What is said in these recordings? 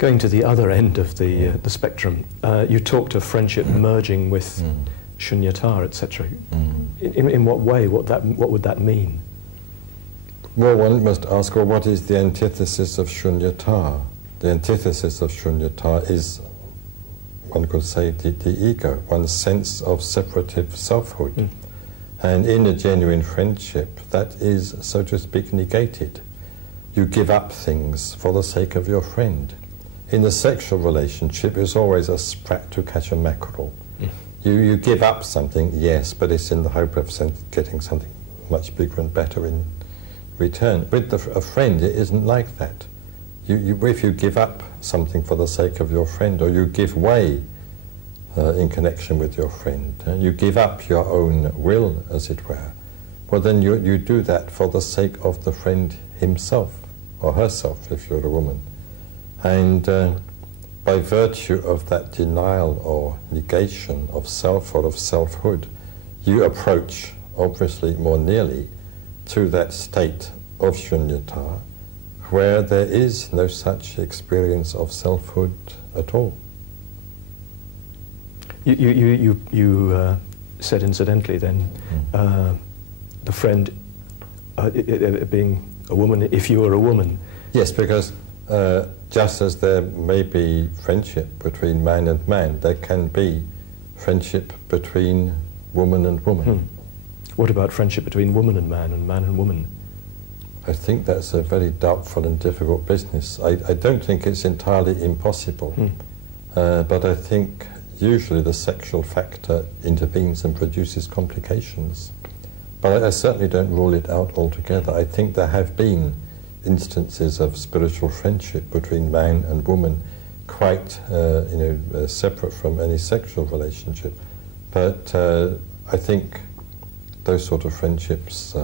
Going to the other end of the spectrum, you talked of friendship merging with Sunyata, etc. In what way? What would that mean? Well, one must ask, well, what is the antithesis of Sunyata? The antithesis of Sunyata is, one could say, the ego, one's sense of separative selfhood. And in a genuine friendship, that is, so to speak, negated. You give up things for the sake of your friend. In a sexual relationship, it's always a sprat to catch a mackerel. You give up something, yes, but it's in the hope of getting something much bigger and better in return. With a friend, it isn't like that. If you give up something for the sake of your friend, or you give way in connection with your friend, you give up your own will, as it were, well then you do that for the sake of the friend himself, or herself, if you're a woman. And by virtue of that denial or negation of self or of selfhood, you approach, obviously, more nearly to that state of shunyata, where there is no such experience of selfhood at all. You said incidentally then, the friend being a woman, if you were a woman. Yes, because just as there may be friendship between man and man, there can be friendship between woman and woman. What about friendship between woman and woman? I think that's a very doubtful and difficult business. I don't think it's entirely impossible, but I think usually the sexual factor intervenes and produces complications. But I certainly don't rule it out altogether. I think there have been instances of spiritual friendship between man and woman, quite separate from any sexual relationship. But I think those sort of friendships,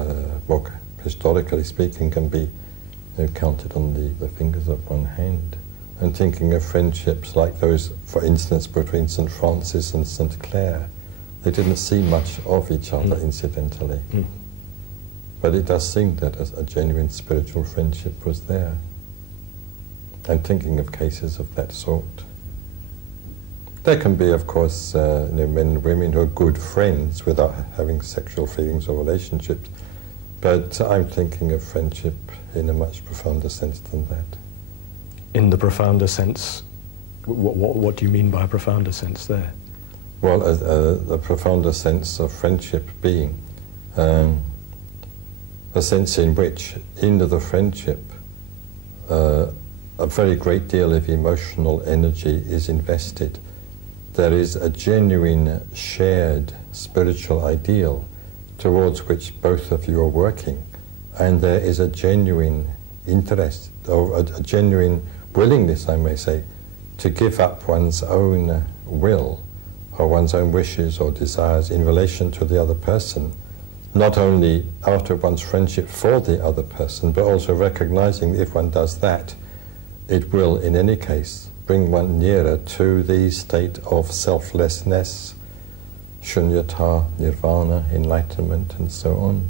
historically speaking, can be counted on the fingers of one hand. I'm thinking of friendships like those, for instance, between St. Francis and St. Clare. They didn't see much of each other, incidentally. But it does seem that a genuine spiritual friendship was there. I'm thinking of cases of that sort. There can be, of course, men and women who are good friends without having sexual feelings or relationships, but I'm thinking of friendship in a much profounder sense than that. In the profounder sense, what do you mean by a profounder sense there? Well, a profounder sense of friendship being a sense in which, into the friendship, a very great deal of emotional energy is invested. There is a genuine shared spiritual ideal towards which both of you are working, and there is a genuine interest, or a genuine willingness, I may say, to give up one's own will or one's own wishes or desires in relation to the other person, not only out of one's friendship for the other person, but also recognizing that if one does that, it will, in any case, bring one nearer to the state of selflessness, shunyata, nirvana, enlightenment, and so on.